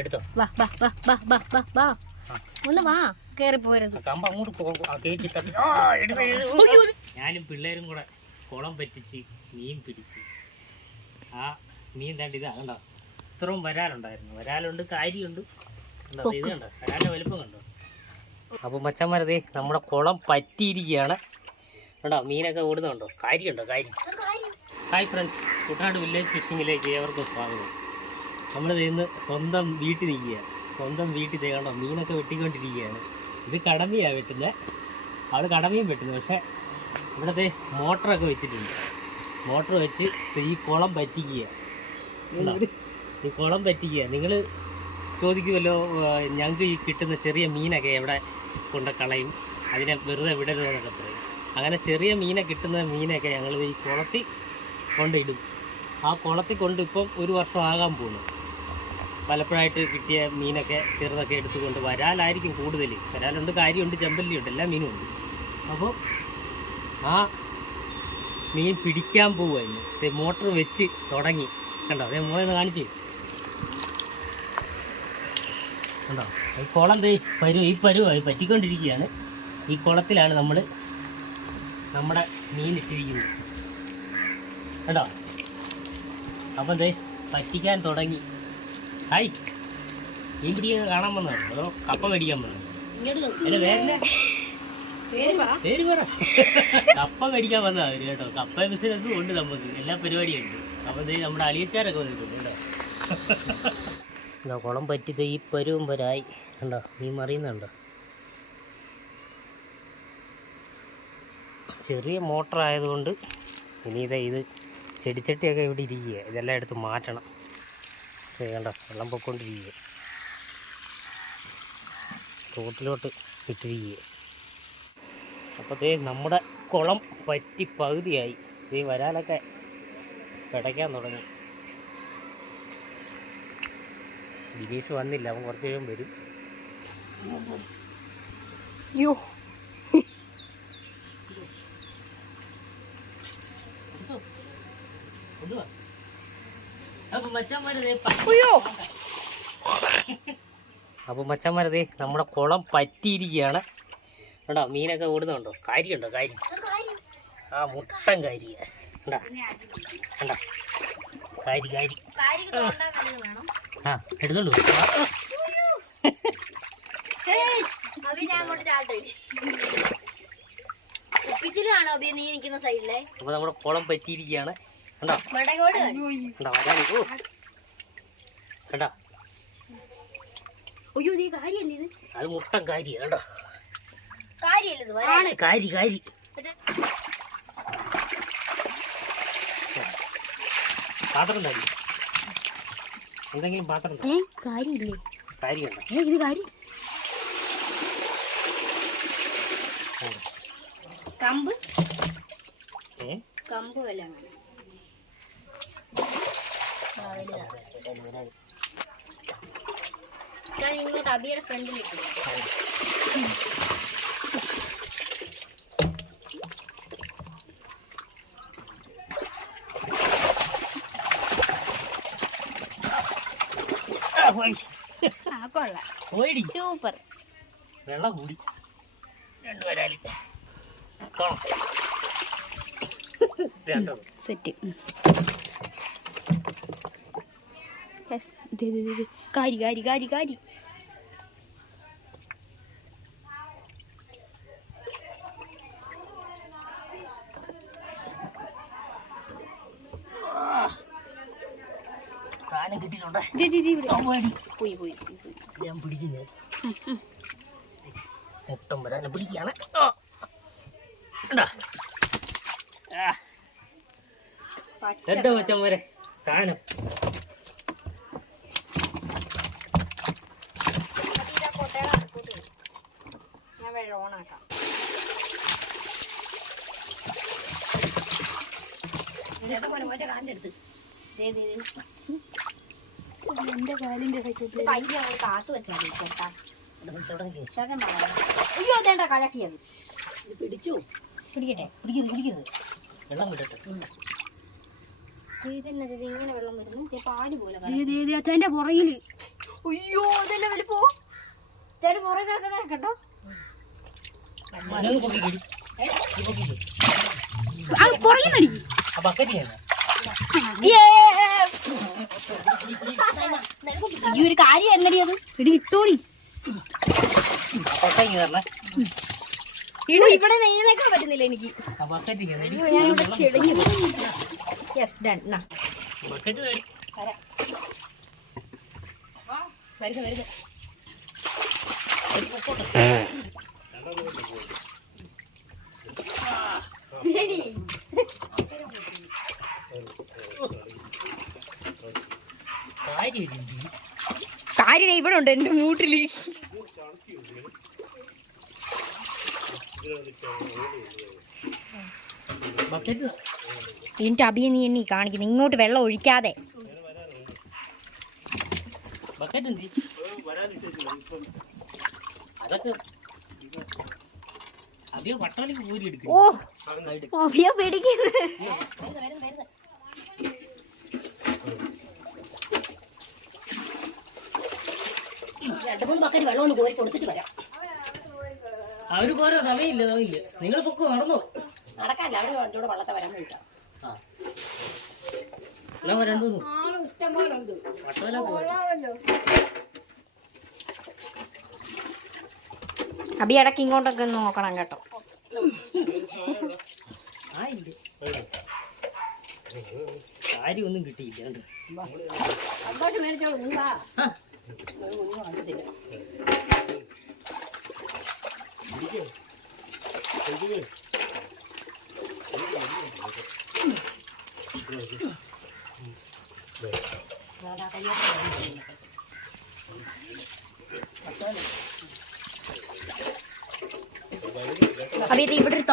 എടുത്തോ? വാ വാ വാ വാ വാ വാ വാ ഒന്ന് വാ കേറി പോരുത്. കമ്പ് അങ്ങോട്ട് തട്ടി. ഞാനും പിള്ളേരും കൂടെ കുളം പറ്റിച്ച് മീൻ പിടിച്ച്. ആ മീൻ തണ്ടി ഇതാ കണ്ടോ? ഇത്രയും വരാലുണ്ടായിരുന്നു. വരാലുണ്ട് കാര്യമുണ്ട് കണ്ടോ ദേ ഇത് കണ്ടോ? വരാലിന്റെ വലുപ്പം കണ്ടോ? അപ്പൊ മച്ചന്മാരതേ നമ്മുടെ കുളം പറ്റിയിരിക്കുകയാണ്. കണ്ടോ മീനൊക്കെ ഓടുന്നുണ്ടോ കാര്യമുണ്ടോ കാര്യം. ഹായ് ഫ്രണ്ട്സ് കുട്ടനാട് വില്ലേജ് ഫിഷിങ്ങിലേക്ക് ഏവർക്കും സ്വാഗതം. നമ്മൾ ചെയ്യുന്ന സ്വന്തം വീട്ടിൽ നിൽക്കുകയാണ് സ്വന്തം വീട്ടിൽ കണ്ടോ മീനൊക്കെ വെട്ടിക്കൊണ്ടിരിക്കുകയാണ്. ഇത് കടമയാണ് വെട്ടുന്നത് അവൾ കടമയും വെട്ടുന്നത് പക്ഷേ ഇവിടത്തെ മോട്ടറൊക്കെ വെച്ചിട്ടുണ്ട്. മോട്ടർ വെച്ച് ഈ കുളം പറ്റിക്കുക? ഈ കുളം പറ്റിക്കുക. നിങ്ങൾ ചോദിക്കുമല്ലോ ഞങ്ങൾക്ക് ഈ കിട്ടുന്ന ചെറിയ മീനൊക്കെ എവിടെ കൊണ്ട് കളയും? അതിനെ വെറുതെ വിടരുതെന്നൊക്കെ പറയും. അങ്ങനെ ചെറിയ മീനെ കിട്ടുന്ന മീനൊക്കെ ഞങ്ങൾ ഈ കുളത്തിൽ കൊണ്ടിടും. ആ കുളത്തിൽ കൊണ്ട് ഇപ്പം ഒരു വർഷം ആകാൻ പോകുന്നു പലപ്പോഴായിട്ട് കിട്ടിയ മീനൊക്കെ ചെറുതൊക്കെ എടുത്തുകൊണ്ട് വരാലായിരിക്കും കൂടുതൽ വരാലുണ്ട് കാര്യമുണ്ട് ചെമ്പല്ലിയുണ്ട് എല്ലാ മീനും ഉണ്ട്. അപ്പോൾ ആ മീൻ പിടിക്കാൻ പോവുമായിരുന്നു മോട്ടർ വെച്ച് തുടങ്ങി. കണ്ടോ? അതേ മോളെ ഒന്ന് കാണിച്ച് കണ്ടോ? ഈ കുളം തേ പരു ഈ പരുവായി പറ്റിക്കൊണ്ടിരിക്കുകയാണ്. ഈ കുളത്തിലാണ് നമ്മൾ നമ്മുടെ മീൻ ഇട്ടിരിക്കുന്നത്. കണ്ടോ? അപ്പം ദേ പറ്റിക്കാൻ തുടങ്ങി. ഹായ്. മീൻ കാണാൻ വന്നതാണ് അതോ കപ്പ മേടിക്കാൻ വന്നത്? അല്ല വേറെ പേര് പറ. കപ്പ മേടിക്കാൻ വന്നതാ അവർ കേട്ടോ. കപ്പ ബിസിനസ്സും ഉണ്ട് നമുക്ക്. എല്ലാ പരിപാടിയും ഉണ്ട്. അപ്പം ദേ നമ്മുടെ അളിയച്ചാരൊക്കെ വന്നിട്ടുണ്ട് കേട്ടോ. കുളം പറ്റിയത്? ഈ പരുവും പരായി. കണ്ടോ? മീൻ മറിയുന്നുണ്ടോ? ചെറിയ മോട്ടർ ആയതുകൊണ്ട് ഇനി ഇതാ ഇത് ചെടിച്ചട്ടിയൊക്കെ ഇവിടെ ഇരിക്കുക ഇതെല്ലാം എടുത്ത് മാറ്റണം. ചെയ്യണ്ട. വെള്ളം പൊക്കൊണ്ടിരിക്കുക തോട്ടിലോട്ട് ഇട്ടിരിക്കുക അപ്പോൾ ദേ നമ്മുടെ കുളം പറ്റി പകുതിയായി. ദേ വരാനൊക്കെ പിടയ്ക്കാൻ തുടങ്ങി. ദിനീഷ് വന്നില്ല അവൻ കുറച്ച് കഴിയുമ്പോൾ വരും. യോ അപ്പോൾ മച്ചാന്മാരെ അയ്യോ. അപ്പോൾ മച്ചന്മാരതേ നമ്മുടെ കുളം പറ്റിയിരിക്കുകയാണ്. കണ്ടോ മീനൊക്കെ ഓടുന്നുണ്ടോ കാരി കാര്യമുണ്ടോ കാരി ആ മുട്ടൻ കാരി കണ്ടാ? കണ്ടാ? കാരി കാരി ആ എടുത്തോളൂ പോ. ഒപ്പിച്ചിലാണോ അബി നീ നിൽക്കുന്ന സൈഡിലെ അപ്പോൾ നമ്മുടെ കുളം പറ്റിയിരിക്കുകയാണ്. കണ്ടോ? കണ്ടോ? വരാൻ ഓ. കണ്ടാ? അയ്യോ നീ കാര്യല്ലേ ഇത്? അത് മുട്ടൻ കാര്യ കണ്ടോ? കാര്യല്ലേ കാരി കാരി. പാത്രം തരി. എന്തെങ്കിലും പാത്രം കാര്യമില്ലേ? കാരി കണ്ടോ? ഇത് കാര്യം കമ്പ്? കമ്പ് വല്ല ഞാൻ ഇങ്ങോട്ട് അബിയുടെ പോയിടി. സൂപ്പർ വെള്ളം കൂടി. രണ്ടു ദേ ദേ സെറ്റ് കാരി കാരി കാരി കാരി. കിട്ടിയിട്ടുണ്ടേ? ദേ, ദേ, ദേ. പോയി പോയി. ഞാൻ പിടിച്ചു ഞാൻ. മൊത്തം? ആ, പച്ച എന്താ മച്ചം വരെ അബിയുടെ കൊട്ടയുടെ അടുത്തോട്ട് വരും. ഞാൻ ദേ. പയ്യെ അങ്ങോട്ട് കാത്തു വെച്ചാൽ. അയ്യോ അതേണ്ട കലക്കിയത്. പിടിച്ചു? പിടിക്കട്ടെ. പിടിക്കരുത് പിടിക്കരുത്. വെള്ളം വിടട്ടെ. ഇങ്ങനെ വെള്ളം വരുന്നു. ദേ പാൽ പോലെ അച്ഛന്റെ പുറകിൽ. അയ്യോ അതെന്നെ വലിപ്പോ? ചേട്ടൻ പുറകെ കിടക്കുന്ന കേട്ടോ അത് പുറകിൽ നടി. ആ ബക്കറ്റ് ഞാൻ ഈ ഒരു കാര്യം എന്നടി അത്? ഇടി തരണേ ഇവിടെ നെയ്യുന്നേക്കാൻ പറ്റുന്നില്ല എനിക്ക്. യെസ് ഡൺ നാ ബക്കറ്റ് വേടി വരുക വരുക കാര്യം ഇവിടെ ഉണ്ട് എന്റെ മൂട്ടിൽ. ബക്കറ്റ് അബിയെ നീ എന്നെ കാണിക്കുന്നു. ഇങ്ങോട്ട് വെള്ളം ഒഴിക്കാതെ. ബക്കറ്റ് എന്തി അതൊക്കെ ഓ. അഭിയ പേടിക്കുന്നു. രണ്ട് മൂന്ന് ബക്കറ്റ് വെള്ളം ഒന്ന് കോരി കൊടുത്തിട്ട് വരാം. അവർ പോരോ? സമയമില്ല സമയമില്ല. നിങ്ങൾ പൊക്കോ നടന്നോ. നടക്കാല്ല അവിടെ വള്ളത്തെ വരാൻ വേണ്ടിട്ടാ വട്ടവല അഭി ഇടയ്ക്ക് ഇങ്ങോട്ടൊക്കെ ഒന്ന് നോക്കണം കേട്ടോ. കാര്യം ഒന്നും കിട്ടിയില്ല കണ്ടോ? ആ.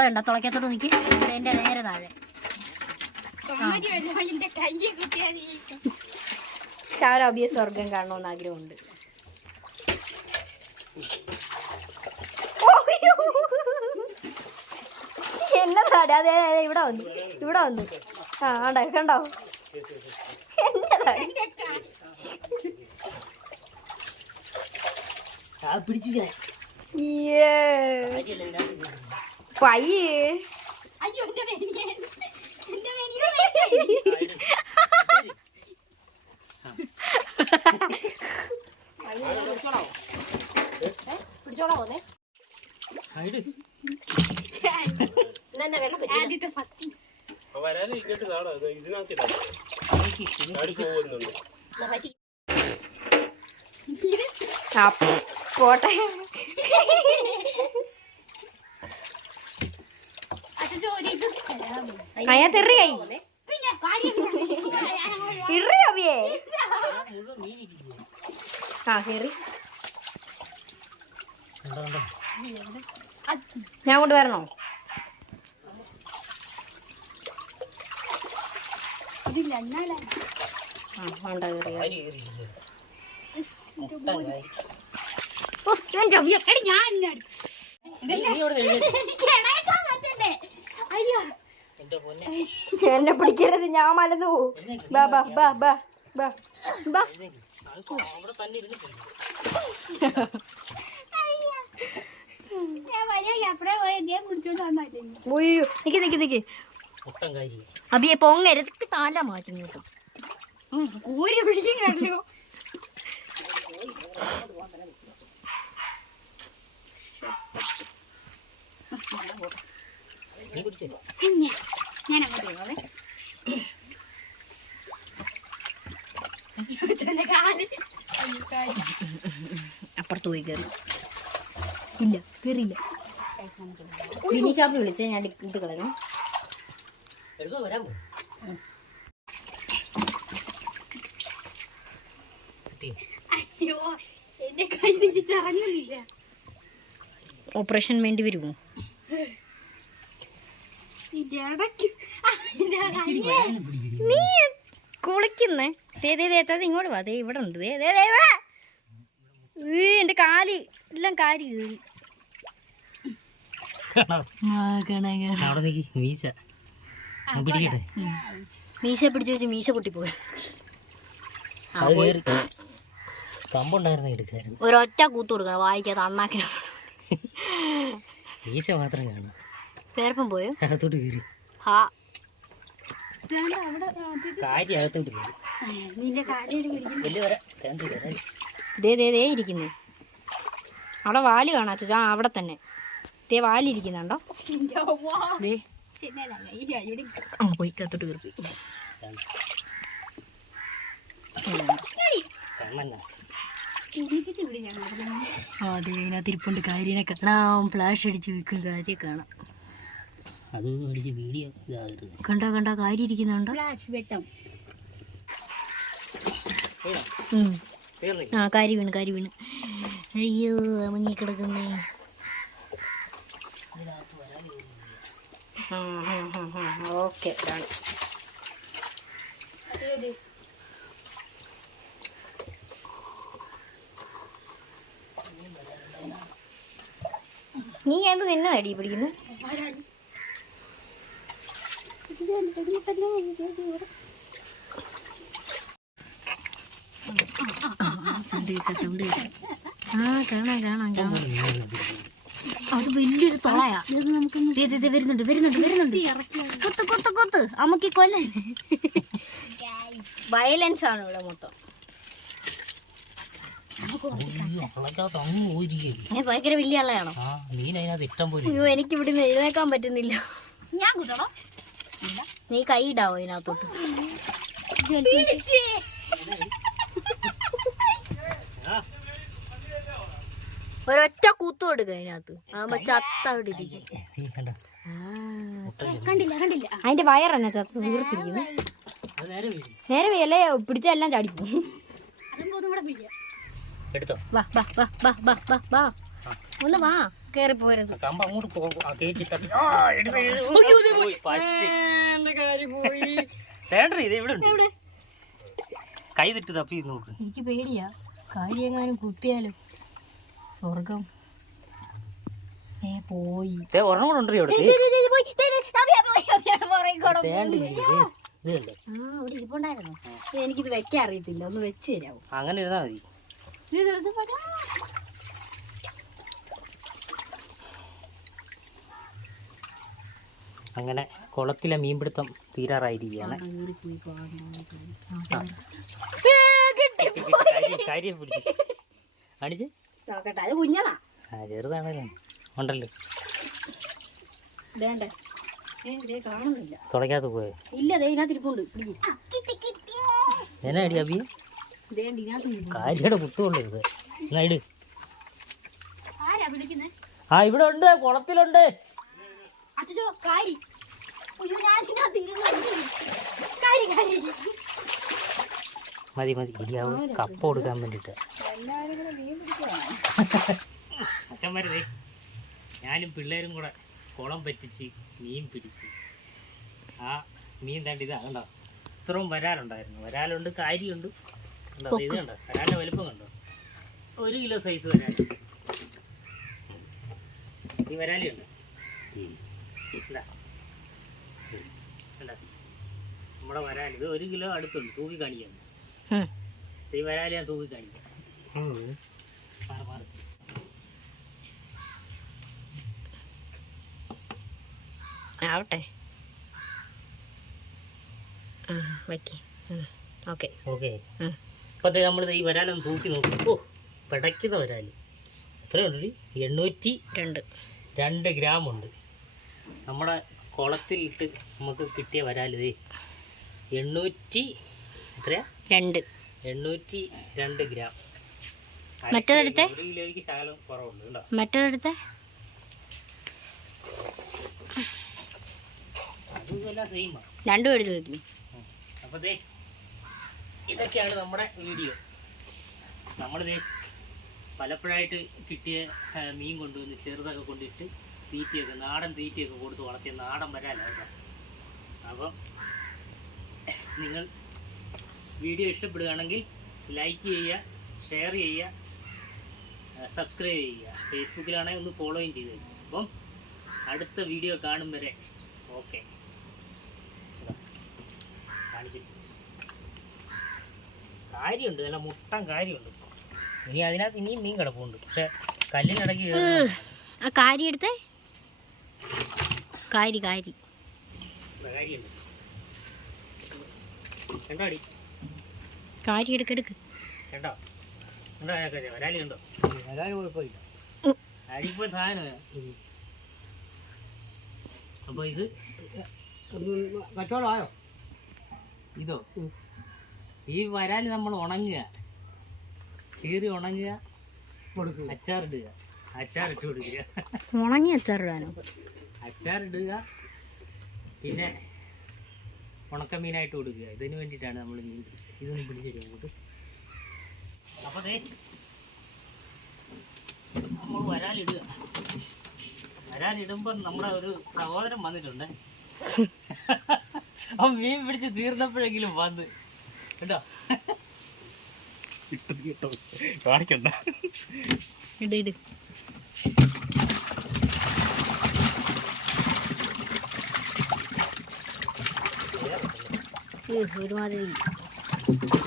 ഇത് ഇവിടെ ഒരു തുള ഉണ്ടോ തുളക്കത്തോട് നിൽക്ക് എന്റെ നേരെ താഴെ. എന്റെ കയ്യെ കുത്തിയാൽ ചാര അഭിയെ സ്വർഗം കാണണമെന്ന് ആഗ്രഹമുണ്ട്. എന്നതാടി അതെ അതെ ഇവിടെ വന്നു ഇവിടെ വന്നു. ആ ആണ്ടോ കണ്ടോ? പിടിച്ചു പിടിച്ചു പയ്യേ അയ്യോ എന്റെ പേര് എന്റെ പേര് പിടിച്ചോളാ പോന്നെ ആ, ഇട്. ഇന്നെന്നെ വെള്ളം പറ്റി ആദ്യത്തെ പത്ത് വരാനും ഇങ്ങോട്ട് നാടാ ഇതിനകത്തില്ല ചാടി പോകുന്നുണ്ട് പോട്ടെ അത് ജോലി ഇത് അതിനകത്ത് എറിയായി പിന്നെ കാര്യം ഇറി അവിയേ മുഴുവൻ മീനിരിക്കുവാ. ആ കയറി? ഞാൻ കൊണ്ട് വരണോ ഇതില്ല എന്നാലാ ആ വേണ്ട കയറി കാരി കയറിയിരിക്കുവാ. മുട്ട കാരി. ഓ ഞാൻ ഞാൻ അയ്യോ എന്നെ പിടിക്കരുത് ഞാൻ മലന്ന് പോവും ബാ ബാ ബാ ബാ ബാ ബാ. ഉയ്യോ നിക്ക് നിക്ക് നിക്ക്. അബിയെ പൊങ്ങരുത് താല മാറ്റുന്നു കേട്ടോ. കോരി ഞാൻ അങ്ങോട്ട് അപ്പുറത്ത് പോയി കയറി ഇല്ല കയറിയില്ല വിളിച്ചേ ഞാൻ ഇത് കളയണം അയ്യോ ഓപ്പറേഷൻ വേണ്ടി വരുമോ ഇതിന്റെ ഇടയ്ക്ക് ആ, ഇതിന്റെ കയ്യേ. നീ കുളിക്കുന്നേ. ദേ ദേ ഇങ്ങോട്ട് വാ. ദേ ഇവിടെ ഉണ്ട്. ദേ ദേ ദേ ഇവിടെ. കാൽ എല്ലാം കാൽ കീറി. മീശ. പിടിച്ചു വെച്ച് മീശ പൊട്ടിപ്പോയി. ഒരൊറ്റ കൂത്തു കൊടുക്കണം. വായിക്കാതെ അണ്ണാക്കിന. മീശ മാത്രം കാണാം. പേരപ്പം പോയോ? അകത്തോട്ട് കയറി. ആ, കാര്യം അകത്തോട്ട് നിന്റെ കാര്യം ദേ ദേ ദേ ഇരിക്കുന്നു. അവിടെ വാൽ കാണാത്ത അവിടെ തന്നെ. ദേ വാലിരിക്കുന്നുണ്ടോ ദേ. പോയി കത്തോട്ട് കയറി. അതെ അതിനകത്ത് ഇരിപ്പുണ്ട്. കാര്യനെ കാണാം ഫ്ലാഷ് അടിച്ച് വിൽക്കും കാര്യം കാണാം. അത് മേടിച്ച് വീഡിയോ ഇതാകരുത്. കണ്ടോ കണ്ടോ കാര്യം ഇരിക്കുന്നുണ്ടോ. ആ കാരി വീണ് കാരി വീണ്. അയ്യോ മുങ്ങി കിടക്കുന്നേ. ഓക്കെ നീ എന്ത് നിന്നെ അടി പിടിക്കുന്നു? ആ കാണാം കാണാം കാണാം അത് വലിയൊരു തൊളയാ വരുന്നുണ്ട് വരുന്നുണ്ട് വരുന്നുണ്ട് കൊത്ത് കൊത്ത് കൊത്ത് അമ്മയ്ക്ക് കൊല്ലേ വയലൻസ് ആണ് ഇവിടെ മൊത്തം ഭയങ്കര വലിയ ആളെയാണോ എനിക്ക് ഇവിടെ നിന്ന് എഴുന്നേക്കാൻ പറ്റുന്നില്ല. ഞാൻ കുത്തണോ. നീ കൈ ഇടാവോ ഇതിനകത്തോട്ട്? ഒരൊറ്റ കൂത്തു കൊടുക്ക അതിനകത്ത്. ആകുമ്പോ ചത്ത അവിടെ ഇരിക്കും. നീ കണ്ടോ? കണ്ടില്ല കണ്ടില്ല. അതിന്റെ വയറന്നെ ചത്ത തീർത്തിരിക്കുന്നു നേരെ വില പിടിച്ചെല്ലാം ചാടിപ്പോ. എടുത്തോ? വാ വാ വാ വാ വാ വാ വാ. ഒന്ന് വാ. കേറി പോരുത് കമ്പ് അങ്ങോട്ട് പോകും. കൈ തെറ്റ് തപ്പി നോക്ക്. എനിക്ക് പേടിയാ. കാര്യം എങ്ങാനും കുത്തിയാലോ സ്വർഗം. ഏ പോയി. ഒരെണ്ണം കൂടെ ഉണ്ട് അവിടെ എനിക്കിത് വെക്കാൻ അറിയത്തില്ല. ഒന്ന് വെച്ച് തരാമോ അങ്ങനെ ഇരുന്നാ മതി ഇത് ദിവസം പറയാം അങ്ങനെ കുളത്തിലെ മീൻപിടുത്തം തീരാറായിരിക്കുകയാണ്. കാര്യം- പിടിച്ച്. ആ ചെറുതാണല്ലോ ഉണ്ടല്ലോ. തുടക്കാത്ത പോയോ. എന്നാ അടി അബി? കാര്യയുടെ എന്നാ ഇട്. ആ ഇവിടെ ഉണ്ട് കുളത്തിലുണ്ട്. അച്ഛോ കാരി. മതി മതി. ഇടിയാവും കപ്പ കൊടുക്കാൻ വേണ്ടിട്ട്. അച്ഛന്മാരതേ ഞാനും പിള്ളേരും കൂടെ കുളം പറ്റിച്ച് മീൻ പിടിച്ച്. ആ മീൻ തണ്ടി ഇതാ കണ്ടോ? ഇത്രയും വരാലുണ്ടായിരുന്നു. വരാലുണ്ട് കാരിയുണ്ട്. കണ്ടോ? ദേ ഇത് കണ്ടോ? വരാലിന്റെ വലുപ്പം കണ്ടോ? ഒരു കിലോ സൈസ് വരാൽ ഈ വരാലിയുണ്ട്. ഇതാ. കണ്ടോ നമ്മുടെ വരാൽ ഇത് ഒരു കിലോ അടുത്തുണ്ട്. തൂക്കി കാണിക്കാൻ. ഈ വരാൽ ഞാൻ തൂക്കി കാണിക്കാം. ആവട്ടെ. ആ വയ്ക്കേ ഓക്കെ. ഓക്കെ. അപ്പോൾ നമ്മൾ ഈ വരാലൊന്ന് തൂക്കി നോക്കും. ഓ പിടയ്ക്കുന്ന വരാൽ. എത്രയുണ്ട് എണ്ണൂറ്റി രണ്ട്. രണ്ട് ഗ്രാം ഉണ്ട്. നമ്മുടെ കുളത്തിലിട്ട് നമുക്ക് കിട്ടിയ വരാൽ ഇതേ എണ്ണൂറ്റി എത്രയാ? രണ്ട്. എണ്ണൂറ്റി രണ്ട് ഗ്രാം. മറ്റേതെടുത്തേ? കിലോയ്ക്ക് ശകലം കുറവുണ്ട് കേട്ടോ. മറ്റേതെടുത്തേ രണ്ടും എടുത്ത് വെക്കും. അപ്പോൾ ഇതൊക്കെയാണ് നമ്മുടെ വീഡിയോ. നമ്മൾ ദേ പലപ്പോഴായിട്ട് കിട്ടിയ മീൻ കൊണ്ടുവന്ന് ചെറുതൊക്കെ കൊണ്ടിട്ട് തീറ്റയൊക്കെ നാടൻ തീറ്റയൊക്കെ കൊടുത്ത് വളർത്തിയ നാടൻ വരാലാണ് അപ്പം നിങ്ങൾ വീഡിയോ ഇഷ്ടപ്പെടുകയാണെങ്കിൽ ലൈക്ക് ചെയ്യുക ഷെയർ ചെയ്യുക സബ്സ്ക്രൈബ് ചെയ്യുക. ഫേസ്ബുക്കിലാണെങ്കിൽ ഒന്ന് ഫോളോയും ചെയ്ത് അപ്പം അടുത്ത വീഡിയോ കാണും വരെ. ഓക്കെ കാര്യമുണ്ട്. നല്ല മുട്ടൻ കാര്യമുണ്ട്. ഇനി അതിനകത്ത് ഇനിയും മീൻ കിടപ്പുണ്ട്. പക്ഷെ കല്ലിനിടയ്ക്ക് കാരി എടുത്തേ. കാരി കാരി. കാര്യമുണ്ട് കണ്ടോ അടി കാരി എടുക്കെടുക്ക് കേട്ടോ കണ്ടോ അതിനൊക്കെ വരാലി കണ്ടോ വരാലി കുഴപ്പമില്ല ഉം. അപ്പൊ ഇത്? കച്ചവടമായോ ഇതോ? ഈ വരാൽ നമ്മൾ ഉണങ്ങുക. കീറി ഉണങ്ങുക. കൊടുക്കുക. അച്ചാറിടുക അച്ചാറിട്ട് കൊടുക്കുക. ഉണങ്ങി അച്ചാറിടാനോ അച്ചാറിടുക പിന്നെ ഉണക്കമീനായിട്ട് കൊടുക്കുക. ഇതിന് വേണ്ടിയിട്ടാണ് നമ്മൾ മീൻ പിടിച്ചത് ഇതൊന്നും പിടിച്ചിട്ട് അങ്ങോട്ട്. അപ്പോൾ ദേ നമ്മൾ വരാലിടുക. വരാലിടുമ്പോൾ നമ്മുടെ ഒരു സഹോദരൻ വന്നിട്ടുണ്ട്. അപ്പം മീൻ പിടിച്ച് തീർന്നപ്പോഴെങ്കിലും വന്ന്. കേട്ടോ? കാണിക്കണ്ട. ഇട് ഇട്. いう振る舞でいい。